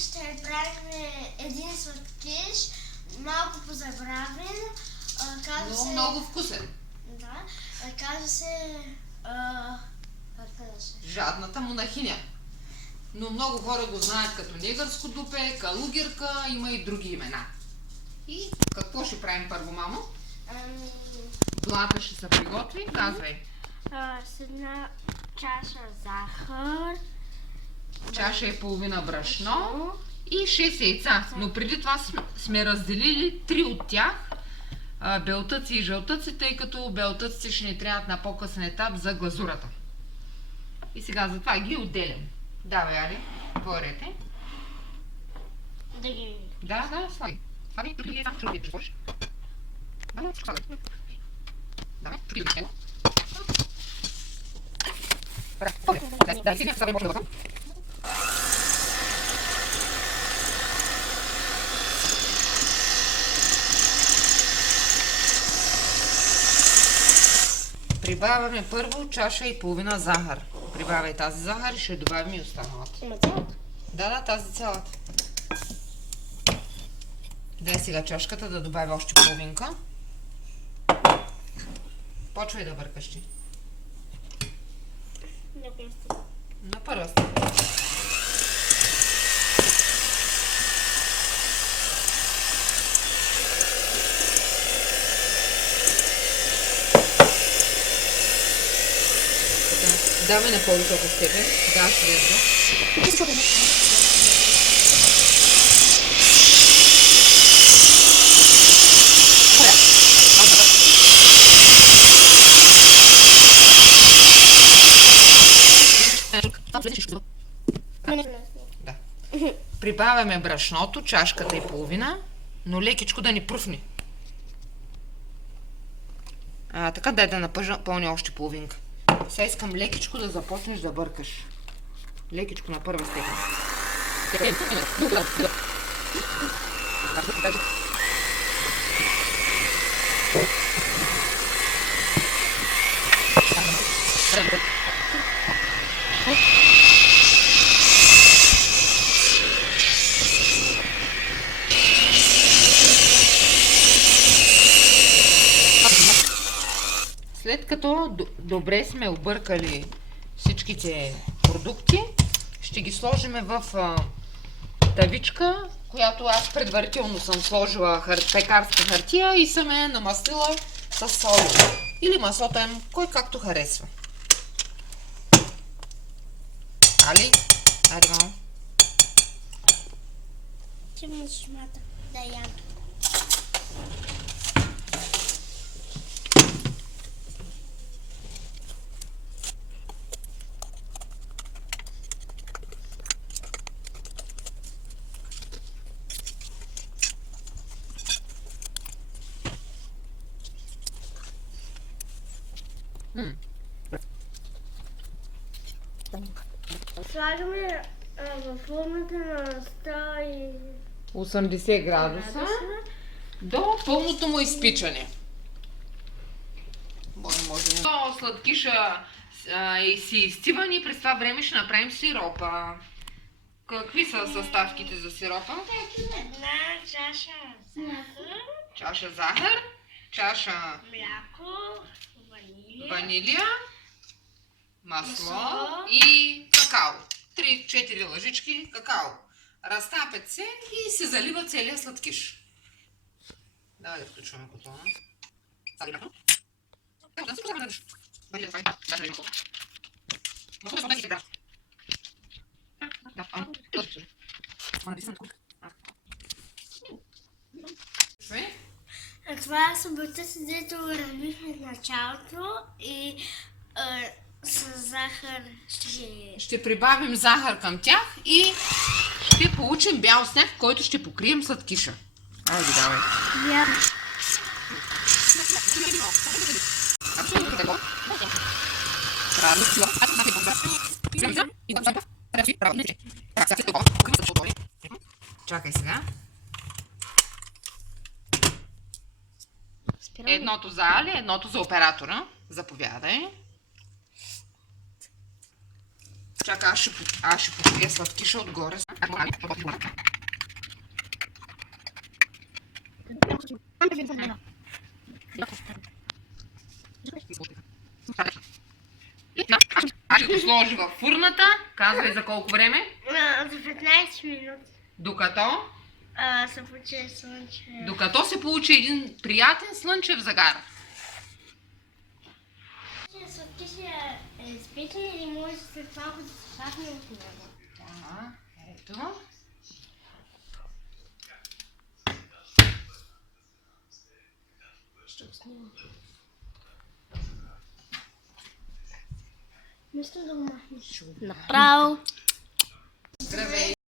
ще правим един сладкиш, малко позабравен. Но се... много вкусен. Да, казва се... как казва се? Жадната монахиня. Но много хора го знаят като негърско дупе, калугерка, има и други имена. И какво ще правим първо, мамо? Блата ще се приготви, казвай. С една чаша захар. Чаша и половина брашно и 6 яйца. Но преди това сме разделили 3 от тях, белтъци и жълтъци, тъй като белтъците ще ни трябват на по-късен етап за глазурата. И сега затова ги отделям. Давай, Али, твой ред е. Да ги... Да, слагай. Слагай, тук яйца, ще ги присложиш. Да, слагай. Давай, тук ги присложиш. Да, сега слагай може да бъдам. Прибавяме първо чаша и половина захар. Прибавяй тази захар и ще добавим и останалата. Има цялата? Да, тази цялата. Дай сега чашката да добавя още половинка. Почвай да бъркаш ти. На първа степен. Давай на по-висока степен. Да, следва. Да. Прибавяме брашното, чашката и половина, но лекичко да ни пръфне. Така дай да напълня още половинка. Сега искам лекичко да започнеш да бъркаш. Лекичко на първа степен. След като добре сме объркали всичките продукти, ще ги сложим в тавичка, която аз предварително съм сложила пекарска хартия и съм я намастила с сол. Или маслото им, кой както харесва. Али? Айде, мамо. Че му шмата да ям. Слагаме във формата на 180 градуса до пълното му изпичане. До сладкиша си изциван и през това време ще направим сиропа. Какви са съставките за сиропа? Една чаша захар. Чаша захар, чаша Мляко, ванилия, масло и какао. 3-4 лъжички какао. Разтапят се и се залива целият сладкиш. Давай да включваме котлона. Това са бутици, дето разбихме в началото и с захар ще прибавим захар към тях и ще получим бял сняг, който ще покрием сладкиша. Айде, давай. Чакай сега. Едното за Али, едното за оператора. Заповядай. Чакай, аз ще покрия сладкиша отгоре. Аз ще го сложи във фурната. Казвай за колко време. За 15 минути. Докато Се получи слънче. Докато се получи един приятен слънчев загар. Сладкиша е изпечен или може след малко да се пахне от него? Да, ето. Ще го снимам. Мисля да го махнеш. Направо. Здравей!